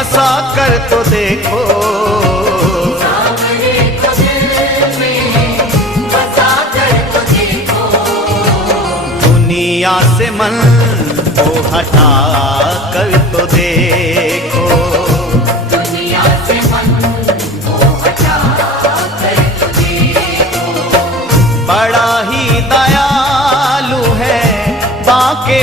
बसा कर तो देखो, सांवरे को दिल में बसा कर तो देखो। दुनिया से मन को हटा कर तो देखो, दुनिया से मन को हटा कर तो देखो। बड़ा ही दयालु है बांके